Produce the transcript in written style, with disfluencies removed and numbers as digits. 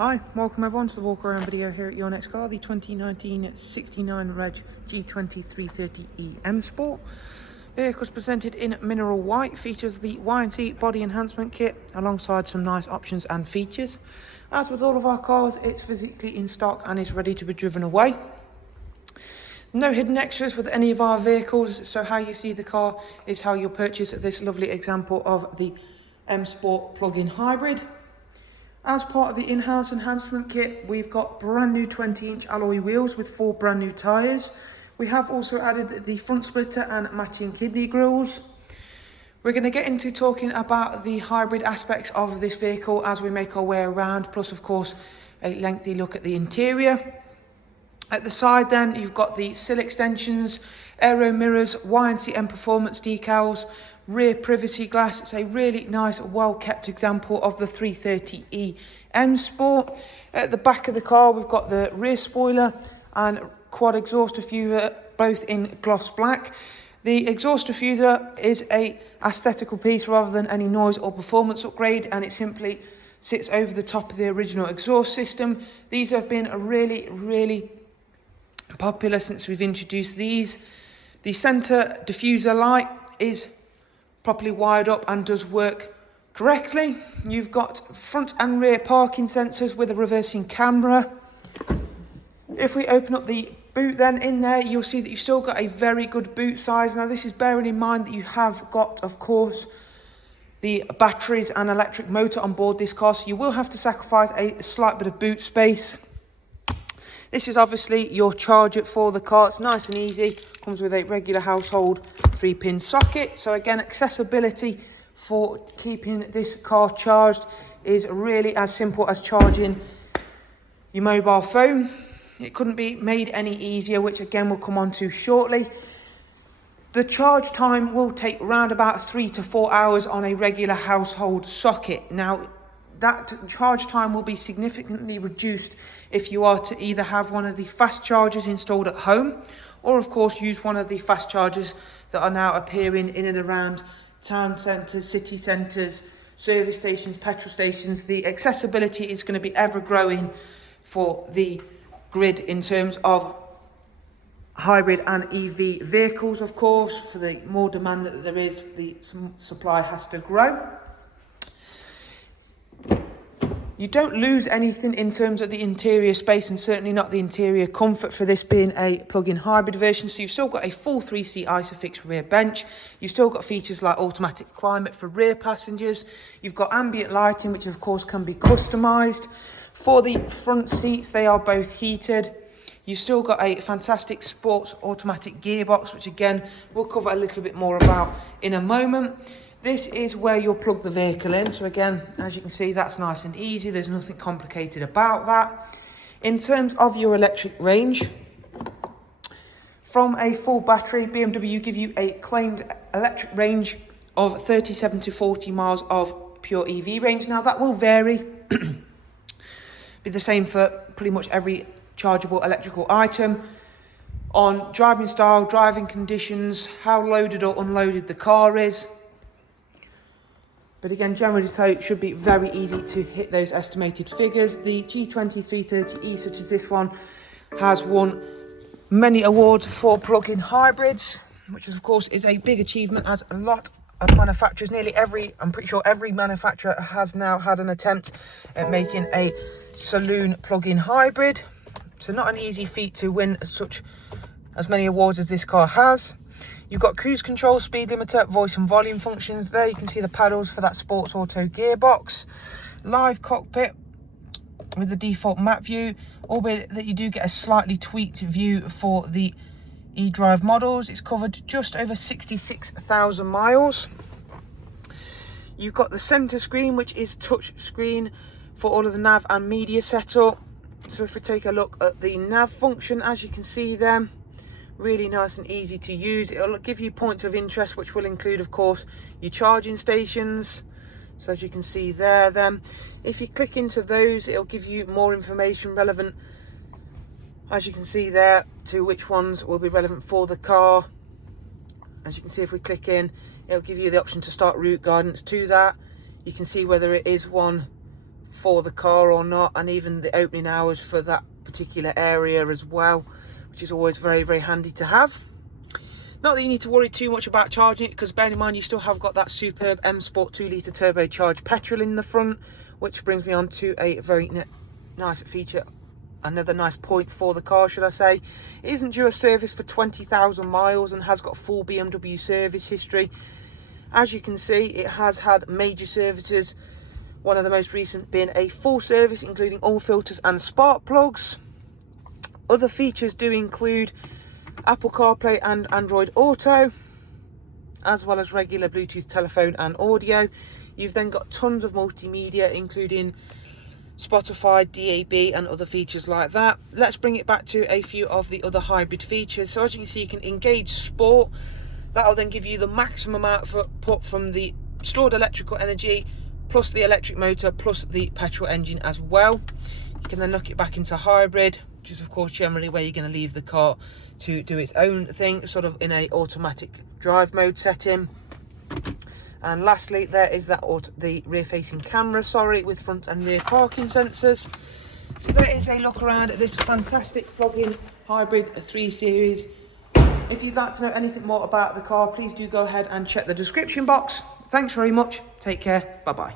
Hi, welcome everyone to the walk around video here at your next car, the 2019 69 Reg G2330E M Sport. Vehicle's presented in mineral white, features the Y&T body enhancement kit alongside some nice options and features. As with all of our cars, it's physically in stock and is ready to be driven away. No hidden extras with any of our vehicles, so how you see the car is how you'll purchase this lovely example of the M Sport plug-in hybrid. As part of the in-house enhancement kit, we've got brand new 20-inch alloy wheels with 4 brand new tyres. We have also added the front splitter and matching kidney grills. We're going to get into talking about the hybrid aspects of this vehicle as we make our way around, plus of course a lengthy look at the interior. At the side then, you've got the sill extensions, aero mirrors, Y&T and performance decals, rear privacy glass. It's a really nice, well-kept example of the 330e M Sport. At the back of the car, we've got the rear spoiler and quad exhaust diffuser, both in gloss black. The exhaust diffuser is a aesthetical piece rather than any noise or performance upgrade, and it simply sits over the top of the original exhaust system. These have been really popular since we've introduced these. The centre diffuser light is properly wired up and does work correctly. You've got front and rear parking sensors with a reversing camera. If we open up the boot then, in there you'll see that you've still got a very good boot size. Now this is bearing in mind that you have got, of course, the batteries and electric motor on board this car, so you will have to sacrifice a slight bit of boot space. This is obviously your charger for the car. It's nice and easy. Comes with a regular household 3-pin socket. So again, accessibility for keeping this car charged is really as simple as charging your mobile phone. It couldn't be made any easier, which again we'll come on to shortly. The charge time will take around about 3 to 4 hours on a regular household socket. Now, that charge time will be significantly reduced if you are to either have one of the fast chargers installed at home, or of course use one of the fast chargers that are now appearing in and around town centres, city centres, service stations, petrol stations. The accessibility is going to be ever growing for the grid in terms of hybrid and EV vehicles. Of course, for the more demand that there is, the supply has to grow. You don't lose anything in terms of the interior space, and certainly not the interior comfort for this being a plug-in hybrid version. So you've still got a full 3-seat ISOFIX rear bench. You've still got features like automatic climate for rear passengers. You've got ambient lighting, which of course can be customised. For the front seats, they are both heated. You've still got a fantastic sports automatic gearbox, which again we'll cover a little bit more about in a moment. This is where you'll plug the vehicle in. So again, as you can see, that's nice and easy. There's nothing complicated about that. In terms of your electric range, from a full battery, BMW give you a claimed electric range of 37 to 40 miles of pure EV range. Now that will vary, be the same for pretty much every chargeable electrical item, on driving style, driving conditions, how loaded or unloaded the car is. But again, generally so, it should be very easy to hit those estimated figures. The G2330E, such as this one, has won many awards for plug-in hybrids, which of course is a big achievement, as a lot of manufacturers, I'm pretty sure every manufacturer has now had an attempt at making a saloon plug-in hybrid. So not an easy feat to win as many awards as this car has. You've got cruise control, speed limiter, voice and volume functions there. You can see the pedals for that sports auto gearbox. Live cockpit with the default map view, albeit that you do get a slightly tweaked view for the eDrive models. It's covered just over 66,000 miles. You've got the center screen, which is touch screen for all of the nav and media setup. So if we take a look at the nav function, as you can see there, really nice and easy to use. It'll give you points of interest, which will include, of course, your charging stations. So as you can see there, then if you click into those, it'll give you more information relevant, as you can see there, to which ones will be relevant for the car. As you can see, if we click in, it'll give you the option to start route guidance to that. You can see whether it is one for the car or not, and even the opening hours for that particular area as well, which is always very, very handy to have. Not that you need to worry too much about charging it, because bear in mind you still have got that superb M Sport 2 litre turbocharged petrol in the front, which brings me on to a very nice feature, another nice point for the car, should I say. It isn't due a service for 20,000 miles and has got full BMW service history. As you can see, it has had major services, one of the most recent being a full service including all filters and spark plugs. Other features do include Apple CarPlay and Android Auto, as well as regular Bluetooth telephone and audio. You've then got tons of multimedia, including Spotify, DAB and other features like that. Let's bring it back to a few of the other hybrid features. So as you can see, you can engage Sport. That'll then give you the maximum output from the stored electrical energy, plus the electric motor, plus the petrol engine as well. You can then knock it back into hybrid, which is of course generally where you're going to leave the car to do its own thing, sort of in a automatic drive mode setting. And lastly, there is that the rear facing camera, with front and rear parking sensors. So there is a look around at this fantastic plug-in hybrid 3 Series. If you'd like to know anything more about the car, please do go ahead and check the description box. Thanks very much. Take care. Bye-bye.